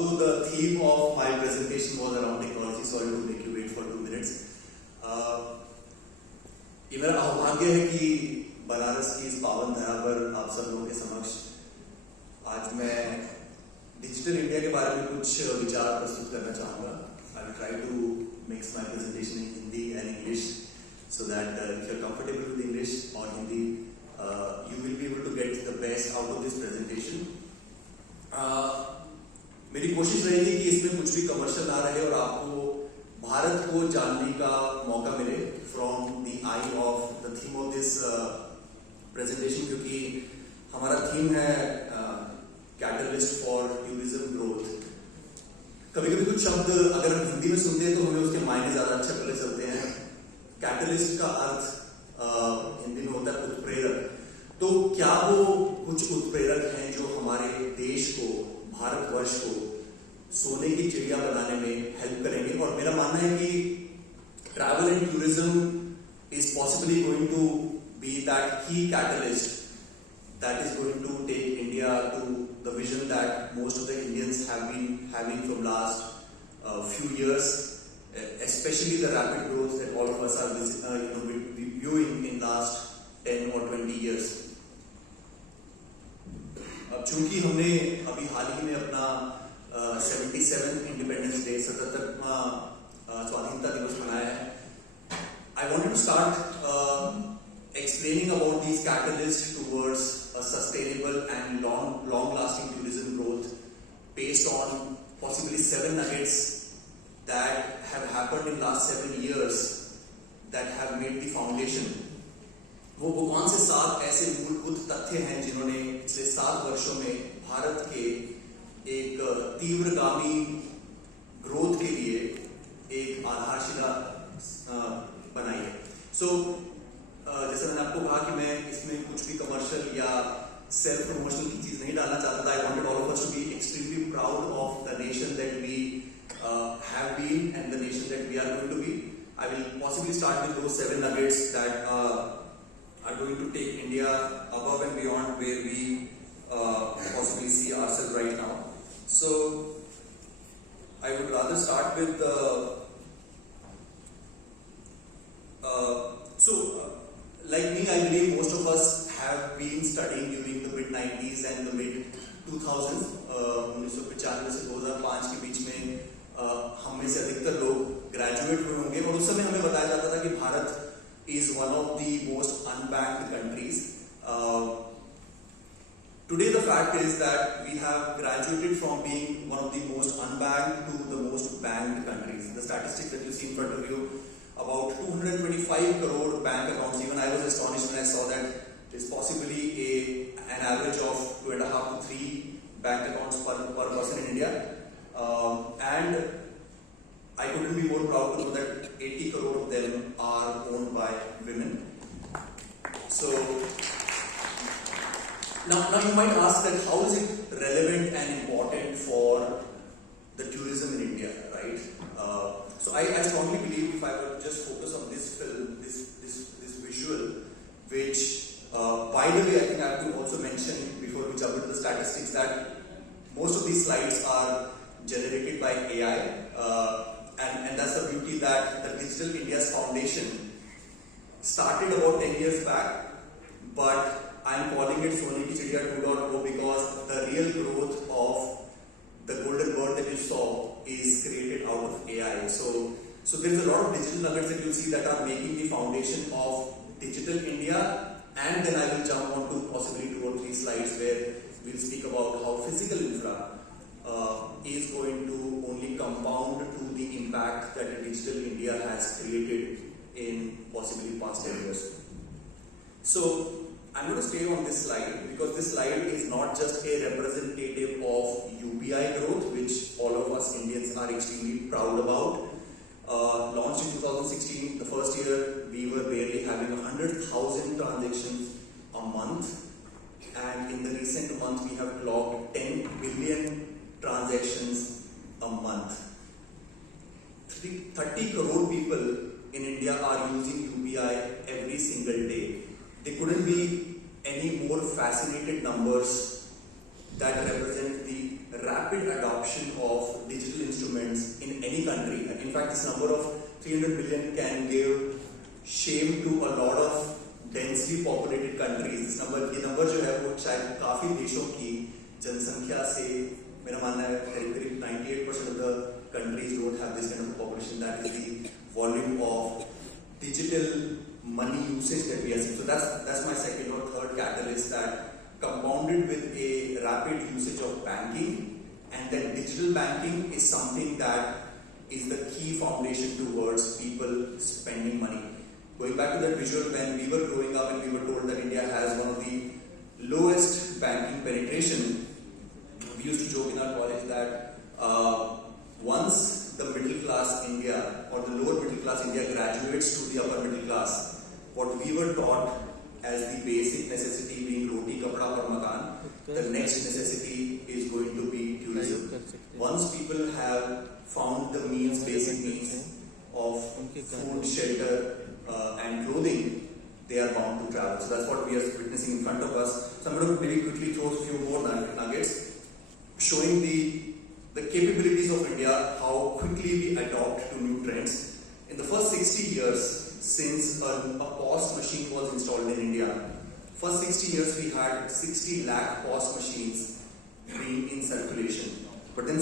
although the theme of my presentation was around technology, sorry to make you wait for 2 minutes. ये मेरा सौभाग्य है कि बनारस की इस पावन धरा पर आप सब लोगों के समक्ष आज मैं डिजिटल इंडिया के बारे में कुछ विचार प्रस्तुत करना चाहूँगा. I will try to mix my presentation in Hindi and English so that if you are comfortable with English or Hindi, you will be able to get the best out of this presentation. मेरी कोशिश रहेगी कि इसमें कुछ भी commercial ना रहे और आपको भारत को जानने का मौका मिले from the I of the theme of this presentation, क्योंकि हमारा थीम है कैटलिस्ट फॉर टूरिज्म ग्रोथ. कभी कभी कुछ शब्द अगर हम हिंदी में सुनते हैं तो हमें उसके मायने ज्यादा अच्छे पता चलते हैं. कैटलिस्ट का अर्थ हिंदी में होता है उत्प्रेरक. तो क्या वो कुछ उत्प्रेरक हैं जो हमारे देश को, भारतवर्ष को सोने की चिड़िया बनाने में हेल्प करेंगे? और मेरा मानना है कि travel and tourism is possibly going to be that key catalyst that is going to take India to the vision that most of the Indians have been having from last few years, especially the rapid growth that all of us are viewing in last 10 or 20 years. अब चूंकि हमने अभी हाल ही में अपना 77th independence day 77वां स्वाधीनता दिवस मनाया है. I wanted to start explaining about these catalysts towards a sustainable and long-lasting tourism growth based on possibly 7 nuggets that have happened in last 7 years that have made the foundation. वो कौन से 7 ऐसे मूलभूत तथ्य हैं जिन्होंने पिछले 7 वर्षों में भारत के एक तीव्रगामी ग्रोथ के लिए एक आधारशिला बनाई है. जैसे मैंने आपको कहा कि मैं इसमें कुछ भी कमर्शियल या सेल्फ प्रमोशनल की चीज नहीं डालना चाहता था. I wanted all of us to be extremely proud of the nation that we have been and the nation that we are going to be. I will possibly start with those 7 nuggets that are going to take India above and beyond where we possibly see ourselves right now. So I would rather start with like me, I believe most of us have been studying during the mid-90s and the mid-2000s. 1995 से 2005 के बीच में हम में से अधिकतर लोग graduate हुए होंगे और उस समय हमें बताया जाता था कि Bharat is one of the most unbanked countries. Today the fact is that we have graduated from being one of the most unbanked to the most banked countries. The statistics that you see in front of you, about 225 crore bank accounts. Even I was astonished when I saw that there's possibly an average of 2.5 to 3 bank accounts per person in India. And I couldn't be more proud to know that 80 crore of them are owned by women. So now you might ask that how is it relevant and important for the tourism in India, right? So I strongly believe if I were to just focus on this film, this visual, which by the way I think I have to also mention before we jump into the statistics that most of these slides are generated by AI, and that's the beauty that the Digital India's Foundation started about 10 years back, but I'm calling it Sone Ki Chidiya 2.0 because the real growth of the golden bird that you saw is created out of AI. So there's a lot of digital nuggets that you see that are making the foundation of Digital India, and then I will jump on to possibly 2 or 3 slides where we'll speak about how physical infra is going to only compound to the impact that Digital India has created in possibly past 10 years. So I'm going to stay on this slide because this slide is not just a representative of UPI growth, which all of us Indians are extremely proud about. Launched in 2016, the first year we were barely having 100,000 transactions a month, and in the recent month we have clocked 10 billion transactions a month. 30 crore people in India are using UPI every single day. There couldn't be any more fascinated numbers that represent the rapid adoption of digital instruments in any country. In fact, this number of 300 million can give shame to a lot of densely populated countries. This number, ये number जो है वो शायद काफी देशों की जनसंख्या से मेरा मानना है करीब 98% of the countries don't have this kind of population. That is the volume of digital money usage that we are seeing. So that's my second or third catalyst, that compounded with a rapid usage of banking, and then digital banking is something that is the key foundation towards people spending money. Going back to that visual, when we were growing up and we were told that India has one of the lowest banking penetration, we used to joke in our college that once the middle class India or the lower middle class India graduates to the upper middle class, what we were taught as the basic necessity being roti, kapda or makan, the next necessity is going to be tourism. Once people have found the means, basic needs of food, shelter and clothing, they are bound to travel. So that's what we are witnessing in front of us. So I'm going to maybe quickly throw a few more nuggets showing the capabilities of India, how quickly we adopt to new trends. In the first 60 years, since a POS machine was installed in India, first 60 years we had 60 lakh POS machines being in circulation. But then